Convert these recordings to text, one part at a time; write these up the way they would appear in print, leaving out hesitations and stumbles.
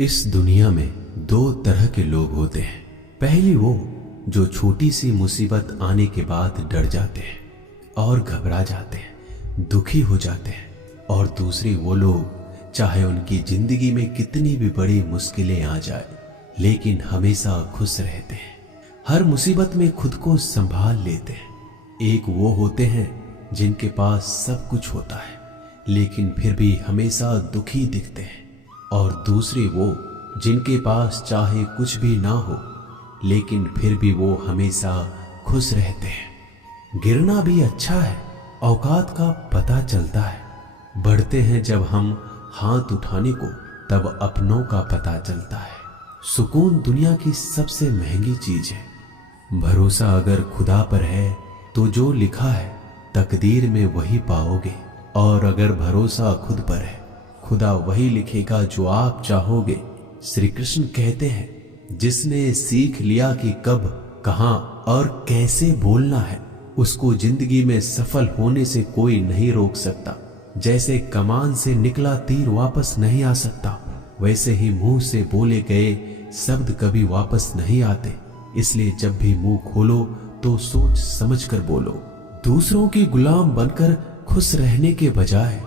इस दुनिया में दो तरह के लोग होते हैं। पहली वो जो छोटी सी मुसीबत आने के बाद डर जाते हैं और घबरा जाते हैं, दुखी हो जाते हैं। और दूसरे वो लोग चाहे उनकी जिंदगी में कितनी भी बड़ी मुश्किलें आ जाए लेकिन हमेशा खुश रहते हैं, हर मुसीबत में खुद को संभाल लेते हैं। एक वो होते हैं जिनके पास सब कुछ होता है लेकिन फिर भी हमेशा दुखी दिखते हैं, और दूसरे वो जिनके पास चाहे कुछ भी ना हो लेकिन फिर भी वो हमेशा खुश रहते हैं। गिरना भी अच्छा है, औकात का पता चलता है। बढ़ते हैं जब हम हाथ उठाने को तब अपनों का पता चलता है। सुकून दुनिया की सबसे महंगी चीज है। भरोसा अगर खुदा पर है तो जो लिखा है तकदीर में वही पाओगे, और अगर भरोसा खुद पर है खुदा वही लिखेगा जो आप चाहोगे। श्री कृष्ण कहते हैं, जिसने सीख लिया कि कब, कहां और कैसे बोलना है, उसको जिंदगी में सफल होने से कोई नहीं रोक सकता। जैसे कमान से निकला तीर वापस नहीं आ सकता, वैसे ही मुंह से बोले गए शब्द कभी वापस नहीं आते। इसलिए जब भी मुंह खोलो तो सोच समझ कर बोलो। दूसरों की गुलाम बनकर खुश रहने के बजाय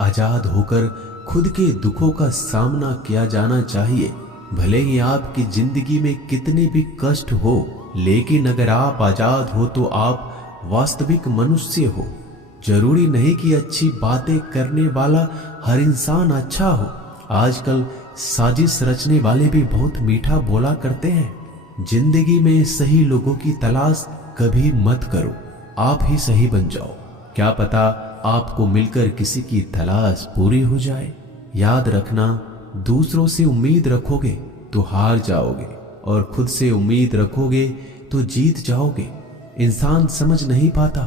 आजाद होकर खुद के दुखों का सामना किया जाना चाहिए। भले ही आपकी जिंदगी में कितने भी कष्ट हो, लेकिन अगर आप आजाद हो तो आप वास्तविक मनुष्य हो। जरूरी नहीं कि अच्छी बातें करने वाला हर इंसान अच्छा हो। आजकल साजिश रचने वाले भी बहुत मीठा बोला करते हैं। जिंदगी में सही लोगों की तलाश कभी मत करो, आप ही सही बन जाओ। क्या पता आपको मिलकर किसी की तलाश पूरी हो जाए। याद रखना, दूसरों से उम्मीद रखोगे तो हार जाओगे, और खुद से उम्मीद रखोगे तो जीत जाओगे। इंसान समझ नहीं पाता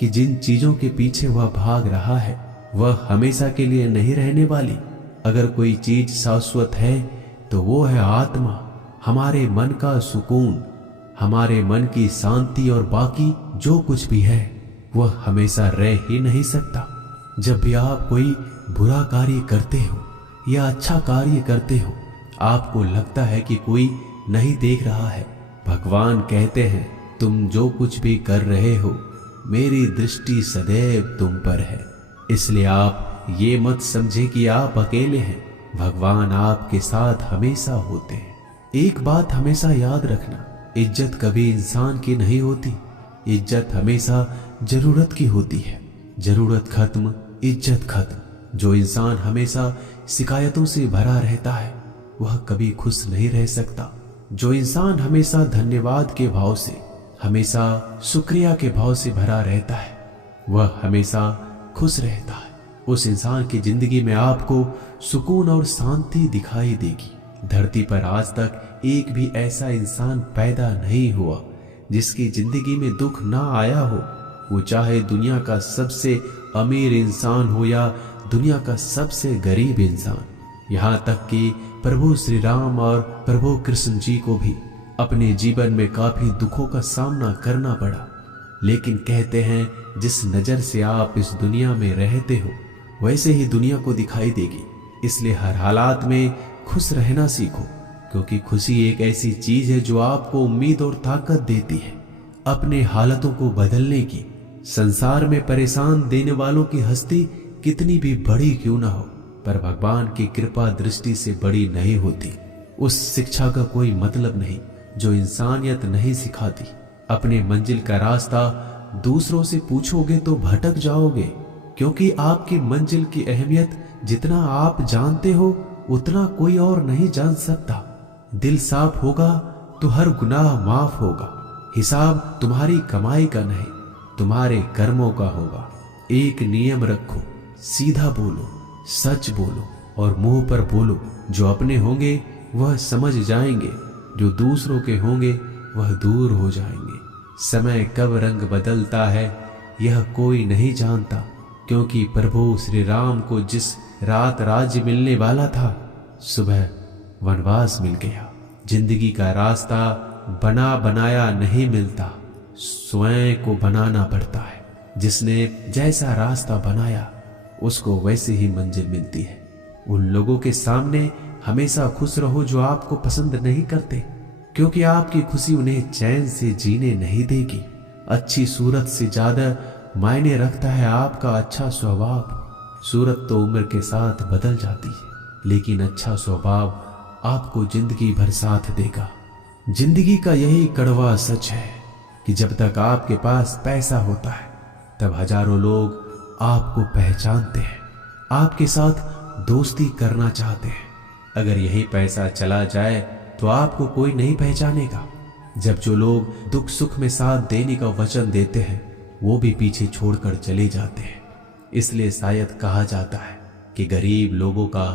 कि जिन चीजों के पीछे वह भाग रहा है वह हमेशा के लिए नहीं रहने वाली। अगर कोई चीज शाश्वत है तो वो है आत्मा, हमारे मन का सुकून, हमारे मन की शांति, और बाकी जो कुछ भी है वह हमेशा रह ही नहीं सकता। जब भी आप कोई बुरा कार्य करते हो या अच्छा कार्य करते हो, आपको लगता है कि कोई नहीं देख रहा है, भगवान कहते हैं, तुम जो कुछ भी कर रहे हो मेरी दृष्टि सदैव तुम पर है। इसलिए आप ये मत समझे कि आप अकेले हैं, भगवान आपके साथ हमेशा होते हैं। एक बात हमेशा याद रखना, इज्जत कभी इंसान की नहीं होती, इज्जत हमेशा जरूरत की होती है। जरूरत खत्म, इज्जत खत्म। जो इंसान हमेशा शिकायतों से भरा रहता है वह कभी खुश नहीं रह सकता। जो इंसान हमेशा धन्यवाद के भाव से, हमेशा शुक्रिया के भाव से भरा रहता है वह हमेशा खुश रहता है। उस इंसान की जिंदगी में आपको सुकून और शांति दिखाई देगी। धरती पर आज तक एक भी ऐसा इंसान पैदा नहीं हुआ जिसकी जिंदगी में दुख ना आया हो। वो चाहे दुनिया का सबसे अमीर इंसान हो या दुनिया का सबसे गरीब इंसान। यहाँ तक कि प्रभु श्री राम और प्रभु कृष्ण जी को भी अपने जीवन में काफी दुखों का सामना करना पड़ा, लेकिन कहते हैं जिस नजर से आप इस दुनिया में रहते हो वैसे ही दुनिया को दिखाई देगी। इसलिए हर हालात में खुश रहना सीखो, क्योंकि खुशी एक ऐसी चीज है जो आपको उम्मीद और ताकत देती है अपने हालातों को बदलने की। संसार में परेशान देने वालों की हस्ती कितनी भी बड़ी क्यों ना हो, पर भगवान की कृपा दृष्टि से बड़ी नहीं होती। उस शिक्षा का कोई मतलब नहीं जो इंसानियत नहीं सिखाती। अपने मंजिल का रास्ता दूसरों से पूछोगे तो भटक जाओगे, क्योंकि आपकी मंजिल की अहमियत जितना आप जानते हो उतना कोई और नहीं जान सकता। दिल साफ होगा तो हर गुनाह माफ होगा। हिसाब तुम्हारी कमाई का नहीं, तुम्हारे कर्मों का होगा। एक नियम रखो, सीधा बोलो, सच बोलो और मुंह पर बोलो। जो अपने होंगे वह समझ जाएंगे, जो दूसरों के होंगे वह दूर हो जाएंगे। समय कब रंग बदलता है यह कोई नहीं जानता, क्योंकि प्रभु श्री राम को जिस रात राज्य मिलने वाला था सुबह वनवास मिल गया। जिंदगी का रास्ता बना बनाया नहीं मिलता, स्वयं को बनाना पड़ता है। जिसने जैसा रास्ता बनाया उसको वैसे ही मंजिल मिलती है। उन लोगों के सामने हमेशा खुश रहो जो आपको पसंद नहीं करते, क्योंकि आपकी खुशी उन्हें चैन से जीने नहीं देगी। अच्छी सूरत से ज्यादा मायने रखता है आपका अच्छा स्वभाव। सूरत तो उम्र के साथ बदल जाती है, लेकिन अच्छा स्वभाव आपको जिंदगी भर साथ देगा। जिंदगी का यही कड़वा सच है कि जब तक आपके पास पैसा होता है तब हजारों लोग आपको पहचानते हैं, आपके साथ दोस्ती करना चाहते हैं। अगर यही पैसा चला जाए तो आपको कोई नहीं पहचानेगा। जब जो लोग दुख सुख में साथ देने का वचन देते हैं वो भी पीछे छोड़कर चले जाते हैं। इसलिए शायद कहा जाता है कि गरीब लोगों का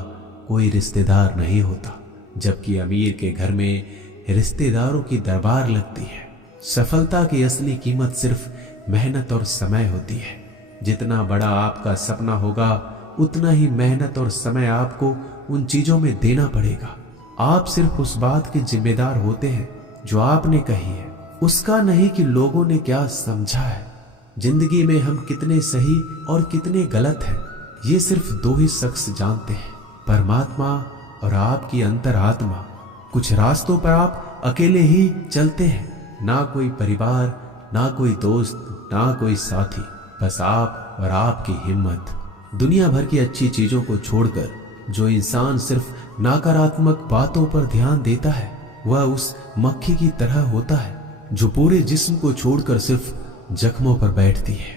कोई रिश्तेदार नहीं होता, जबकि अमीर के घर में रिश्तेदारों की दरबार लगती है। सफलता की असली कीमत सिर्फ मेहनत और समय होती है। जितना बड़ा आपका सपना होगा उतना ही मेहनत और समय आपको उन चीजों में देना पड़ेगा। आप सिर्फ उस बात के जिम्मेदार होते हैं जो आपने कही है, उसका नहीं कि लोगों ने क्या समझा है। जिंदगी में हम कितने सही और कितने गलत हैं ये सिर्फ दो ही शख्स जानते हैं, परमात्मा और आपकी अंतरात्मा। कुछ रास्तों पर आप अकेले ही चलते हैं, ना कोई परिवार, ना कोई दोस्त, ना कोई साथी, बस आप और आपकी हिम्मत। दुनिया भर की अच्छी चीजों को छोड़कर जो इंसान सिर्फ नकारात्मक बातों पर ध्यान देता है वह उस मक्खी की तरह होता है जो पूरे जिस्म को छोड़कर सिर्फ जख्मों पर बैठती है।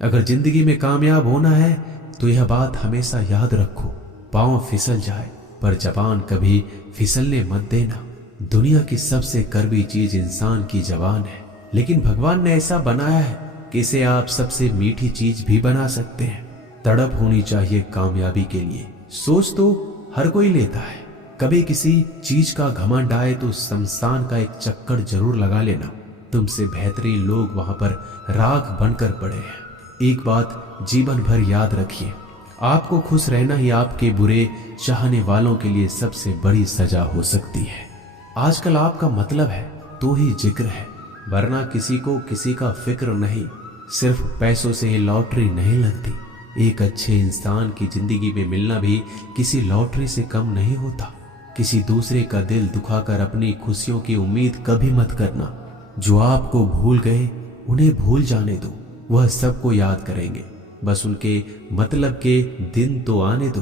अगर जिंदगी में कामयाब होना है तो यह बात हमेशा याद रखो, पांव फिसल जाए पर जबान कभी फिसलने मत देना। दुनिया की सबसे कड़वी चीज इंसान की जबान है, लेकिन भगवान ने ऐसा बनाया है कि इसे आप सबसे मीठी चीज भी बना सकते हैं। तड़प होनी चाहिए कामयाबी के लिए। सोच तो हर कोई लेता है, कभी किसी चीज का घमंड आए तो शमशान का एक चक्कर जरूर लगा लेना। तुमसे बेहतरीन लोग वहां पर राख बनकर पड़े हैं। एक बात जीवन भर याद रखिए, आपको खुश रहना ही आपके बुरे चाहने वालों के लिए सबसे बड़ी सजा हो सकती है। आजकल आपका मतलब है तो ही जिक्र है, वरना किसी को किसी का फिक्र नहीं। सिर्फ पैसों से ही लॉटरी नहीं लगती। एक अच्छे इंसान की जिंदगी में मिलना भी किसी लॉटरी से कम नहीं होता। किसी दूसरे का दिल दुखाकर अपनी खुशियों की उम्मीद कभी मत करना। जो आपको भूल गए उन्हें भूल जाने दो, वह सबको याद करेंगे, बस उनके मतलब के दिन तो आने दो।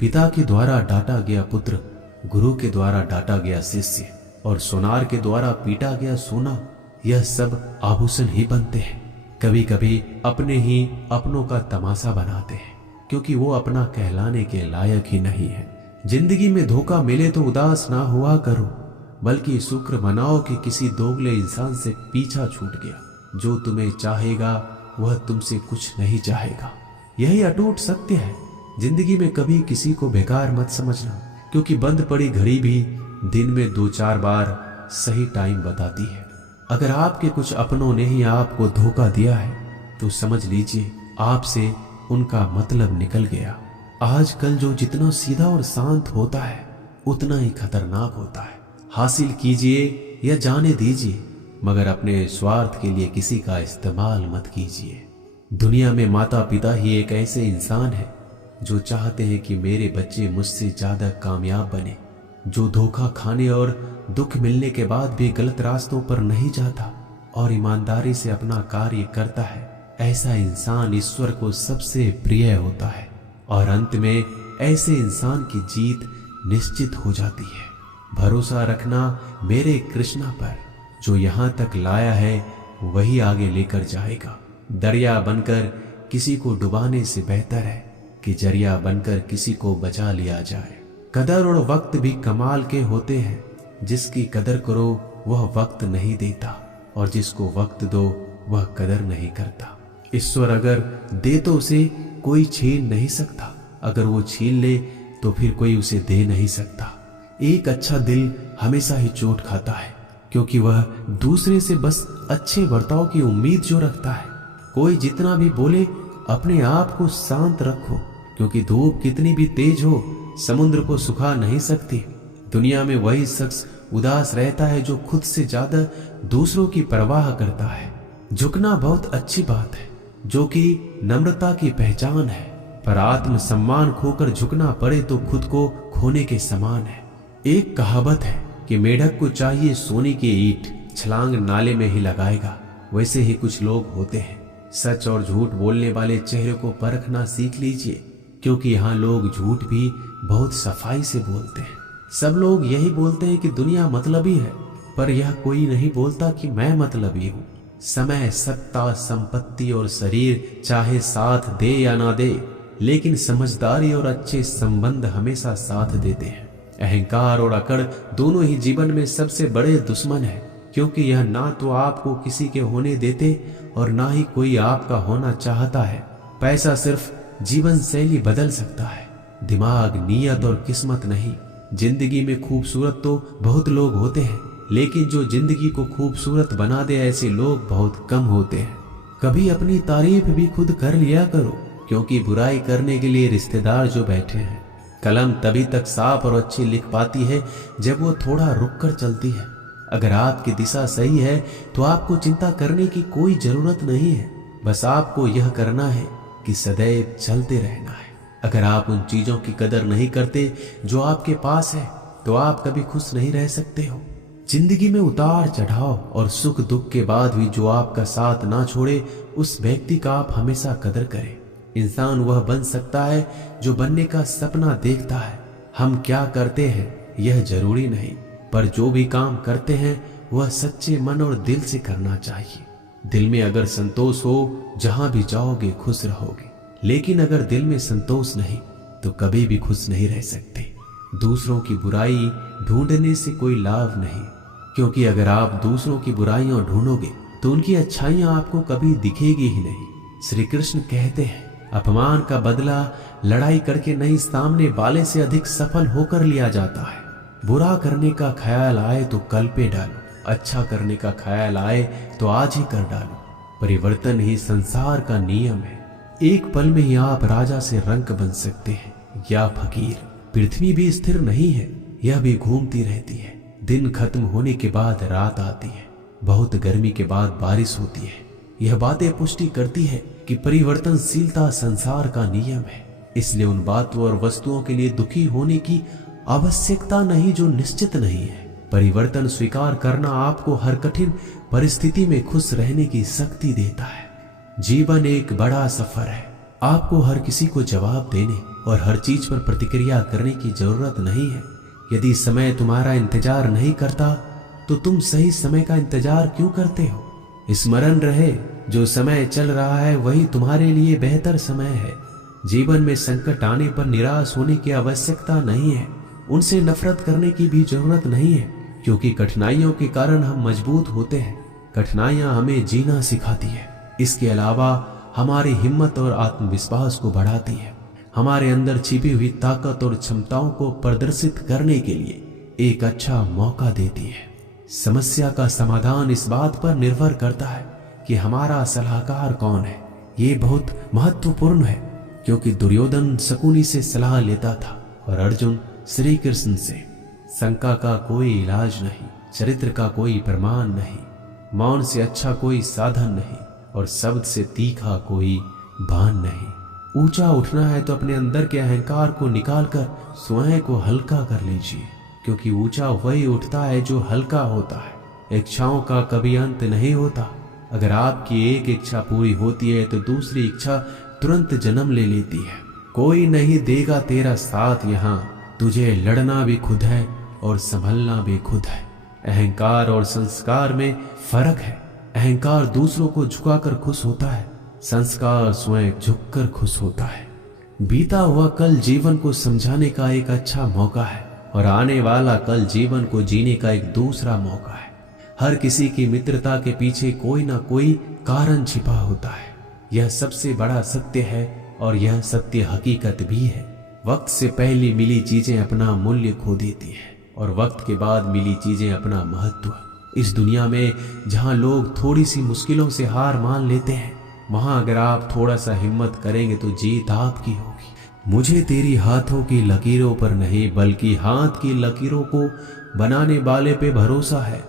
पिता के द्वारा डांटा गया पुत्र, गुरु के द्वारा डांटा गया शिष्य और सोनार के द्वारा पीटा गया सोना, यह सब आभूषण ही बनते हैं। कभी कभी अपने ही अपनों का तमाशा बनाते हैं, क्योंकि वो अपना कहलाने के लायक ही नहीं है। जिंदगी में धोखा मिले तो उदास ना हुआ करो, बल्कि शुक्र मनाओ कि किसी दोगले इंसान से पीछा छूट गया। जो तुम्हें चाहेगा वह तुमसे कुछ नहीं चाहेगा, यही अटूट सत्य है। जिंदगी में कभी किसी को बेकार मत समझना, क्योंकि बंद पड़ी घड़ी भी दिन में 2-4 बार सही टाइम बताती है। अगर आपके कुछ अपनों ने ही आपको धोखा दिया है तो समझ लीजिए आपसे उनका मतलब निकल गया। आजकल जो जितना सीधा और शांत होता है उतना ही खतरनाक होता है। हासिल कीजिए या जाने दीजिए, मगर अपने स्वार्थ के लिए किसी का इस्तेमाल मत कीजिए। दुनिया में माता पिता ही एक ऐसे इंसान है जो चाहते हैं कि मेरे बच्चे मुझसे ज्यादा कामयाब बने, जो धोखा खाने और दुख मिलने के बाद भी गलत रास्तों पर नहीं जाता और ईमानदारी से अपना कार्य करता है। ऐसा इंसान ईश्वर को सबसे प्रिय होता है और अंत में ऐसे इंसान की जीत निश्चित हो जाती है। भरोसा रखना मेरे कृष्णा पर, जो यहाँ तक लाया है वही आगे लेकर जाएगा। दरिया बनकर किसी को डुबाने से बेहतर है कि जरिया बनकर किसी को बचा लिया जाए। कदर और वक्त भी कमाल के होते हैं, जिसकी कदर करो वह वक्त नहीं देता और जिसको वक्त दो वह कदर नहीं करता। ईश्वर अगर दे तो उसे कोई छीन नहीं सकता, अगर वो छीन ले तो फिर कोई उसे दे नहीं सकता। एक अच्छा दिल हमेशा ही चोट खाता है, क्योंकि वह दूसरे से बस अच्छे बर्ताव की उम्मीद जो रखता है। कोई जितना भी बोले अपने आप को शांत रखो, क्योंकि धूप कितनी भी तेज हो समुद्र को सुखा नहीं सकती। दुनिया में वही शख्स उदास रहता है जो खुद से ज्यादा दूसरों की परवाह करता है। झुकना बहुत अच्छी बात है, जो कि नम्रता की पहचान है, पर आत्म सम्मान खोकर झुकना पड़े तो खुद को खोने के समान है। एक कहावत है कि मेढक को चाहिए सोने की ईंट, छलांग नाले में ही लगाएगा। वैसे ही कुछ लोग होते हैं। सच और झूठ बोलने वाले चेहरे को परखना सीख लीजिए, क्योंकि यहाँ लोग झूठ भी बहुत सफाई से बोलते हैं। सब लोग यही बोलते हैं कि दुनिया मतलबी है, पर यह कोई नहीं बोलता कि मैं मतलबी हूँ। समय, सत्ता, संपत्ति और शरीर चाहे साथ दे या ना दे, लेकिन समझदारी और अच्छे संबंध हमेशा साथ देते हैं। अहंकार और अकड़ दोनों ही जीवन में सबसे बड़े दुश्मन है, क्योंकि यह ना तो आपको किसी के होने देते और ना ही कोई आपका होना चाहता है। पैसा सिर्फ जीवन शैली बदल सकता है, दिमाग, नीयत और किस्मत नहीं। जिंदगी में खूबसूरत तो बहुत लोग होते हैं, लेकिन जो जिंदगी को खूबसूरत बना दे ऐसे लोग बहुत कम होते हैं। कभी अपनी तारीफ भी खुद कर लिया करो, क्योंकि बुराई करने के लिए रिश्तेदार जो बैठे हैं। कलम तभी तक साफ और अच्छी लिख पाती है जब वो थोड़ा रुक कर चलती है। अगर आपकी दिशा सही है तो आपको चिंता करने की कोई जरूरत नहीं है। बस आपको यह करना है कि सदैव चलते रहना है। अगर आप उन चीजों की कदर नहीं करते जो आपके पास है, तो आप कभी खुश नहीं रह सकते हो। जिंदगी में उतार चढ़ाव और सुख दुख के बाद भी जो आपका साथ ना छोड़े, उस व्यक्ति का आप हमेशा कदर करें। इंसान वह बन सकता है जो बनने का सपना देखता है। हम क्या करते हैं यह जरूरी नहीं, पर जो भी काम करते हैं वह सच्चे मन और दिल से करना चाहिए। दिल में अगर संतोष हो, जहां भी जाओगे खुश रहोगे, लेकिन अगर दिल में संतोष नहीं तो कभी भी खुश नहीं रह सकते। दूसरों की बुराई ढूंढने से कोई लाभ नहीं, क्योंकि अगर आप दूसरों की बुराइयां ढूंढोगे तो उनकी अच्छाइयां आपको कभी दिखेगी ही नहीं। श्री कृष्ण कहते हैं, अपमान का बदला लड़ाई करके नहीं, सामने वाले से अधिक सफल होकर लिया जाता है। बुरा करने का ख्याल आए तो कल पे डालो, अच्छा करने का ख्याल आए तो आज ही कर डालो। परिवर्तन ही संसार का नियम है। एक पल में ही आप राजा से रंक बन सकते हैं या फकीर। पृथ्वी भी स्थिर नहीं है, यह भी घूमती रहती है। दिन खत्म होने के बाद रात आती है, बहुत गर्मी के बाद बारिश होती है। यह बातें पुष्टि करती है कि परिवर्तनशीलता संसार का नियम है। इसलिए उन बातों और वस्तुओं के लिए दुखी होने की आवश्यकता नहीं जो निश्चित नहीं है। परिवर्तन स्वीकार करना आपको हर कठिन परिस्थिति में खुश रहने की शक्ति देता है। जीवन एक बड़ा सफर है। आपको हर किसी को जवाब देने और हर चीज पर प्रतिक्रिया करने की जरूरत नहीं है। यदि समय तुम्हारा इंतजार नहीं करता तो तुम सही समय का इंतजार क्यों करते हो? स्मरण रहे, जो समय चल रहा है वही तुम्हारे लिए बेहतर समय है। जीवन में संकट आने पर निराश होने की आवश्यकता नहीं है, उनसे नफरत करने की भी जरूरत नहीं है, क्योंकि कठिनाइयों के कारण हम मजबूत होते हैं। कठिनाइयां हमें जीना सिखाती है। इसके अलावा हमारी हिम्मत और आत्मविश्वास को बढ़ाती है। हमारे अंदर छिपी हुई ताकत और क्षमताओं को प्रदर्शित करने के लिए एक अच्छा मौका देती है। समस्या का समाधान इस बात पर निर्भर करता है कि हमारा सलाहकार कौन है। ये बहुत महत्वपूर्ण है, क्योंकि दुर्योधन शकुनी से सलाह लेता था और अर्जुन श्री कृष्ण से। शंका का कोई इलाज नहीं, चरित्र का कोई प्रमाण नहीं, मौन से अच्छा कोई साधन नहीं और शब्द से तीखा कोई बाण नहीं। ऊंचा उठना है तो अपने अंदर के अहंकार को निकालकर स्वयं को हल्का कर लीजिए, क्योंकि ऊंचा वही उठता है जो हल्का होता है। इच्छाओं का कभी अंत नहीं होता। अगर आपकी एक इच्छा पूरी होती है तो दूसरी इच्छा तुरंत जन्म ले लेती है। कोई नहीं देगा तेरा साथ यहाँ, तुझे लड़ना भी खुद है और संभलना भी खुद है। अहंकार और संस्कार में फर्क है। अहंकार दूसरों को झुकाकर खुश होता है, संस्कार स्वयं झुककर खुश होता है। बीता हुआ कल जीवन को समझाने का एक अच्छा मौका है और आने वाला कल जीवन को जीने का एक दूसरा मौका है। हर किसी की मित्रता के पीछे कोई ना कोई कारण छिपा होता है। यह सबसे बड़ा सत्य है और यह सत्य हकीकत भी है। वक्त से पहले मिली चीजें अपना मूल्य खो देती हैं और वक्त के बाद मिली चीजें अपना महत्व। इस दुनिया में जहां लोग थोड़ी सी मुश्किलों से हार मान लेते हैं, वहां अगर आप थोड़ा सा हिम्मत करेंगे तो जीत आपकी होगी। मुझे तेरी हाथों की लकीरों पर नहीं, बल्कि हाथ की लकीरों को बनाने वाले पे भरोसा है।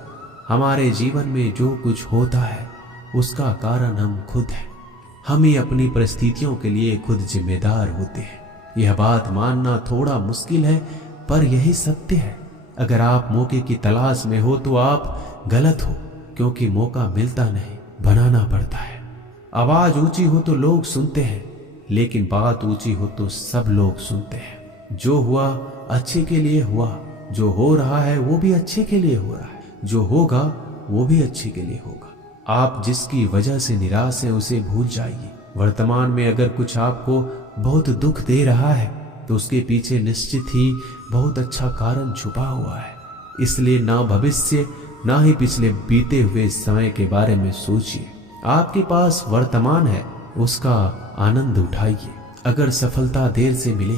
हमारे जीवन में जो कुछ होता है उसका कारण हम खुद हैं। हम ही अपनी परिस्थितियों के लिए खुद जिम्मेदार होते हैं। यह बात मानना थोड़ा मुश्किल है, पर यही सत्य है। अगर आप मौके की तलाश में हो तो आप गलत हो, क्योंकि मौका मिलता नहीं, बनाना पड़ता है। आवाज ऊंची हो तो लोग सुनते हैं, लेकिन बात ऊंची हो तो सब लोग सुनते हैं। जो हुआ अच्छे के लिए हुआ, जो हो रहा है वो भी अच्छे के लिए हो रहा है, जो होगा वो भी अच्छे के लिए होगा। आप जिसकी वजह से निराश हैं उसे भूल जाइए। वर्तमान में अगर कुछ आपको बहुत दुख दे रहा है तो उसके पीछे निश्चित ही बहुत अच्छा कारण छुपा हुआ है। इसलिए ना भविष्य ना ही पिछले बीते हुए समय के बारे में सोचिए। आपके पास वर्तमान है, उसका आनंद उठाइए। अगर सफलता देर से मिले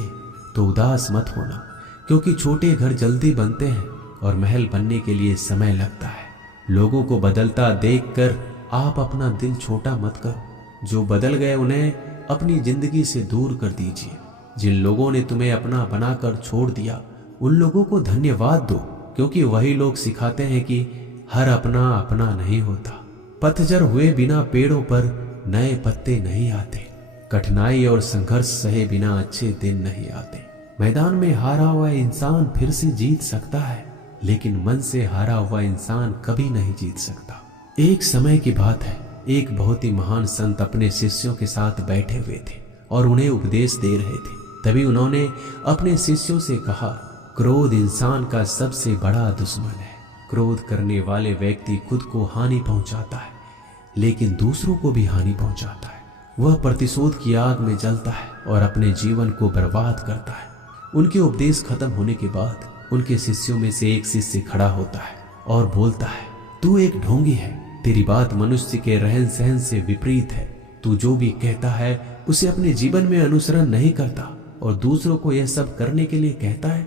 तो उदास मत होना, क्योंकि छोटे घर जल्दी बनते हैं और महल बनने के लिए समय लगता है। लोगों को बदलता देखकर आप अपना दिल छोटा मत करो। जो बदल गए उन्हें अपनी जिंदगी से दूर कर दीजिए। जिन लोगों ने तुम्हें अपना बनाकर छोड़ दिया उन लोगों को धन्यवाद दो, क्योंकि वही लोग सिखाते हैं कि हर अपना अपना नहीं होता। पतझड़ हुए बिना पेड़ों पर नए पत्ते नहीं आते। कठिनाई और संघर्ष सहे बिना अच्छे दिन नहीं आते। मैदान में हारा हुआ इंसान फिर से जीत सकता है, लेकिन मन से हारा हुआ इंसान कभी नहीं जीत सकता। एक समय की बात है, एक बहुत ही महान संत अपने शिष्यों के साथ बैठे हुए थे और उन्हें उपदेश दे रहे थे। तभी उन्होंने अपने शिष्यों से कहा, क्रोध इंसान का सबसे बड़ा दुश्मन है। क्रोध करने वाले व्यक्ति खुद को हानि पहुंचाता है, लेकिन दूसरों को भी हानि पहुंचाता है। वह प्रतिशोध की आग में जलता है और अपने जीवन को बर्बाद करता है। उनके उपदेश खत्म होने के बाद उनके शिष्यों में से एक शिष्य खड़ा होता है और बोलता है, तू एक ढोंगी है। तेरी बात मनुष्य के रहन सहन से विपरीत है। तू जो भी कहता है उसे अपने जीवन में अनुसरण नहीं करता और दूसरों को यह सब करने के लिए कहता है।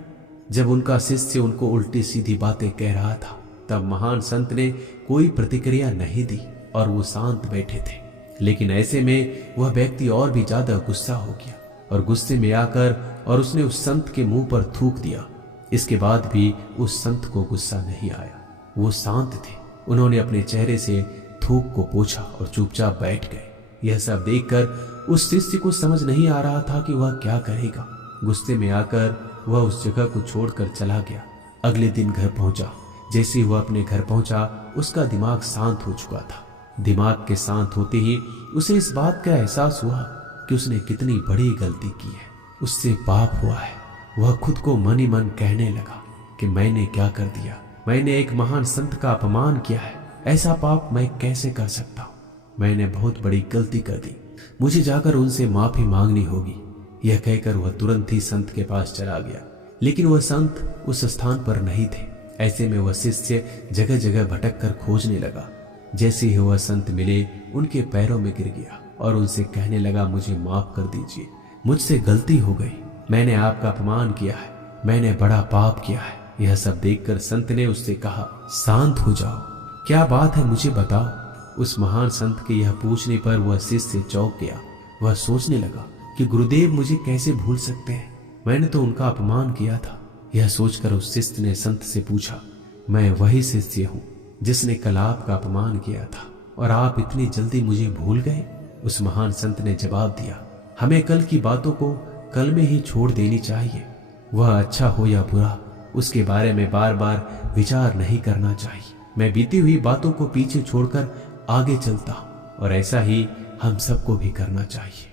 जब उनका शिष्य उनको उल्टी सीधी बातें कह रहा था, तब महान संत ने कोई प्रतिक्रिया नहीं दी और वो शांत बैठे थे। लेकिन ऐसे में वह व्यक्ति और भी ज्यादा गुस्सा हो गया और गुस्से में आकर और उसने उस संत के मुंह पर थूक दिया। इसके बाद भी उस संत को गुस्सा नहीं आया। वो शांत थे। उन्होंने अपने चेहरे से थूक को पोंछा और चुपचाप बैठ गए। यह सब देखकर उस शिष्य को समझ नहीं आ रहा था कि वह क्या करेगा। गुस्से में आकर वह उस जगह को छोड़कर चला गया। अगले दिन घर पहुंचा। जैसे ही वह अपने घर पहुंचा, उसका दिमाग शांत हो चुका था। दिमाग के शांत होते ही उसे इस बात का एहसास हुआ कि उसने कितनी बड़ी गलती की है। उससे पाप हुआ है। वह खुद को मन ही मन कहने लगा कि मैंने क्या कर दिया। मैंने एक महान संत का अपमान किया है। ऐसा पाप मैं कैसे कर सकता हूँ। मैंने बहुत बड़ी गलती कर दी। मुझे जाकर उनसे माफी मांगनी होगी। यह कहकर वह तुरंत ही संत के पास चला गया, लेकिन वह संत उस स्थान पर नहीं थे। ऐसे में वह शिष्य जगह जगह भटक कर खोजने लगा। जैसे ही वह संत मिले, उनके पैरों में गिर गया और उनसे कहने लगा, मुझे माफ कर दीजिए, मुझसे गलती हो गई। मैंने आपका अपमान किया है। मैंने बड़ा पाप किया है। यह सब देखकर संत ने उससे कहा, शांत हो जाओ, क्या बात है मुझे बताओ। उस महान संत के यह पूछने पर वह शिष्य चौंक गया। वह सोचने लगा कि गुरुदेव मुझे कैसे भूल सकते हैं। मैंने तो उनका अपमान किया था। यह सोचकर उस शिष्य ने संत से पूछा, मैं वही शिष्य हूँ जिसने कल आपका अपमान किया था, और आप इतनी जल्दी मुझे भूल गए। उस महान संत ने जवाब दिया, हमें कल की बातों को कल में ही छोड़ देनी चाहिए। वह अच्छा हो या बुरा, उसके बारे में बार बार विचार नहीं करना चाहिए। मैं बीती हुई बातों को पीछे छोड़कर आगे चलता हूँ, और ऐसा ही हम सबको भी करना चाहिए।